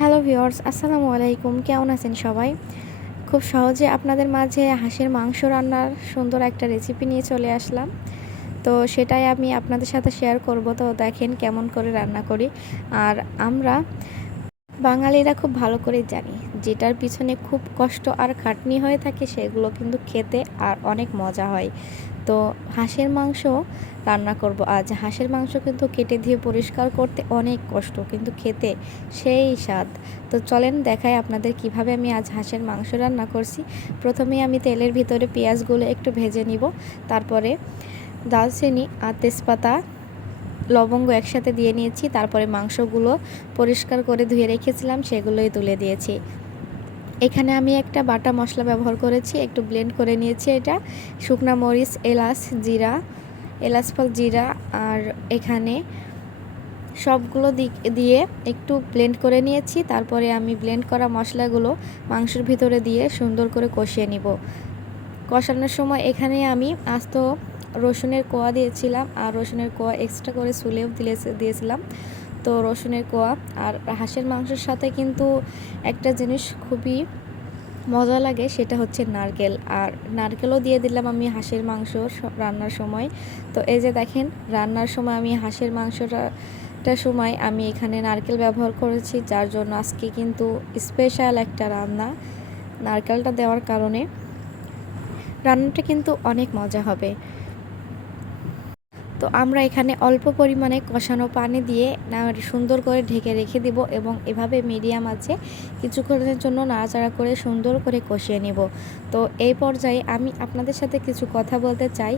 Hello viewers, আসসালামু আলাইকুম। কেমন আছেন সবাই? খুব সহজে আপনাদের মাঝে হাঁসের মাংস রান্নার সুন্দর একটা রেসিপি নিয়ে চলে আসলাম। তো সেটাই আমি আপনাদের সাথে শেয়ার করব। তো দেখেন কেমন করে রান্না করি। আর আমরা বাঙালিরা খুব ভালো করেই জানি যেটার পিছনে খুব কষ্ট আর খাটনি হয়ে থাকে সেগুলো কিন্তু খেতে আর অনেক মজা হয়। তো হাঁসের মাংস রান্না করব আজ। হাঁসের মাংস কিন্তু কেটে দিয়ে পরিষ্কার করতে অনেক কষ্ট, কিন্তু খেতে সেই স্বাদ। তো চলেন দেখাই আপনাদের কিভাবে আমি আজ হাঁসের মাংস রান্না করছি। প্রথমে আমি তেলের ভিতরে পেঁয়াজগুলো একটু ভেজে নিব, তারপরে দারচিনি আর তেজপাতা লবঙ্গ একসাথে দিয়ে নিয়েছি, তারপরে মাংসগুলো পরিষ্কার করে ধুয়ে রেখেছিলাম সেগুলোই তুলে দিয়েছি। এখানে আমি একটা বাটা মশলা ব্যবহার করেছি, একটু ব্লেন্ড করে নিয়েছি। এটা শুকনা মরিচ, এলাচ, জিরা, এলাচ ফল, জিরা আর এখানে সবগুলো দিয়ে একটু ব্লেন্ড করে নিয়েছি। তারপরে আমি ব্লেন্ড করা মশলাগুলো মাংসের ভিতরে দিয়ে সুন্দর করে কষিয়ে নিব। কষানোর সময় এখানে আমি আস্ত রসুনের কোয়া দিয়েছিলাম, আর রসুনের কোয়া এক্সট্রা করে ছুলেও দিয়েছিলাম। তো রসুনের কোয়া আর হাঁসের মাংসের সাথে কিন্তু একটা জিনিস খুবই মজা লাগে, সেটা হচ্ছে নারকেল। আর নারকেলও দিয়ে দিলাম আমি হাঁসের মাংস রান্নার সময়। তো এই যে দেখেন, রান্নার সময় আমি হাঁসের মাংসটার সময় আমি এখানে নারকেল ব্যবহার করেছি, যার জন্য আজকে কিন্তু স্পেশাল একটা রান্না। নারকেলটা দেওয়ার কারণে রান্নাটা কিন্তু অনেক মজা হবে। তো আমরা এখানে অল্প পরিমাণে কষানো পানি দিয়ে সুন্দর করে ঢেকে রেখে দিব এবং এভাবে মিডিয়াম আছে কিছুক্ষণের জন্য নাড়াচাড়া করে সুন্দর করে কষিয়ে নেব। তো এই পর্যায়ে আমি আপনাদের সাথে কিছু কথা বলতে চাই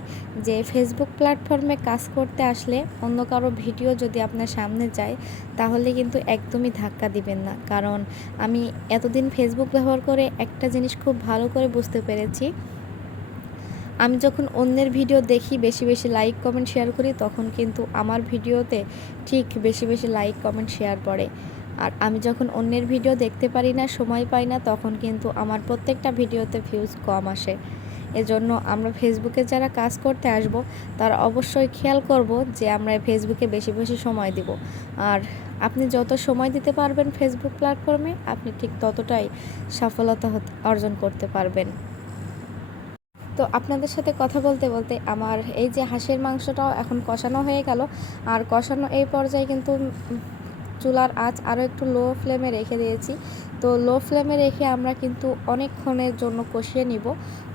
যে ফেসবুক প্ল্যাটফর্মে কাজ করতে আসলে অন্য কারো ভিডিও যদি আপনার সামনে যায় তাহলে কিন্তু একদমই ধাক্কা দিবেন না। কারণ আমি এতদিন ফেসবুক ব্যবহার করে একটা জিনিস খুব ভালো করে বুঝতে পেরেছি, আমি যখন অন্যের ভিডিও দেখি, বেশি বেশি লাইক কমেন্ট শেয়ার করি, তখন কিন্তু আমার ভিডিওতে ঠিক বেশি বেশি লাইক কমেন্ট শেয়ার পড়ে। আর আমি যখন অন্যের ভিডিও দেখতে পারি না, সময় পাই না, তখন কিন্তু আমার প্রত্যেকটা ভিডিওতে ভিউজ কম আসে। এজন্য আমরা ফেসবুকে যারা কাজ করতে আসব তারা অবশ্যই খেয়াল করব যে আমরা ফেসবুকে বেশি বেশি সময় দিব। আর আপনি যত সময় দিতে পারবেন ফেসবুক প্ল্যাটফর্মে, আপনি ঠিক ততটাই সফলতা অর্জন করতে পারবেন। তো আপনাদের সাথে কথা বলতে বলতে আমার এই যে হাঁসের মাংসটাও এখন কষানো হয়ে গেল। আর কষানো এই পর্যায়ে কিন্তু চুলার আঁচ আরও একটু লো ফ্লেমে রেখে দিয়েছি। তো লো ফ্লেমে রেখে আমরা কিন্তু অনেকক্ষণের জন্য কষিয়ে নিব।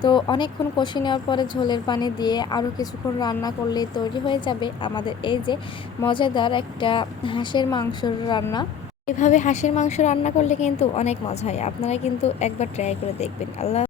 তো অনেকক্ষণ কষিয়ে নেওয়ার পরে ঝোলের পানি দিয়ে আরও কিছুক্ষণ রান্না করলেই তৈরি হয়ে যাবে আমাদের এই যে মজাদার একটা হাঁসের মাংসর রান্না। এভাবে হাঁসের মাংস রান্না করলে কিন্তু অনেক মজা হয়। আপনারা কিন্তু একবার ট্রাই করে দেখবেন। আল্লাহ।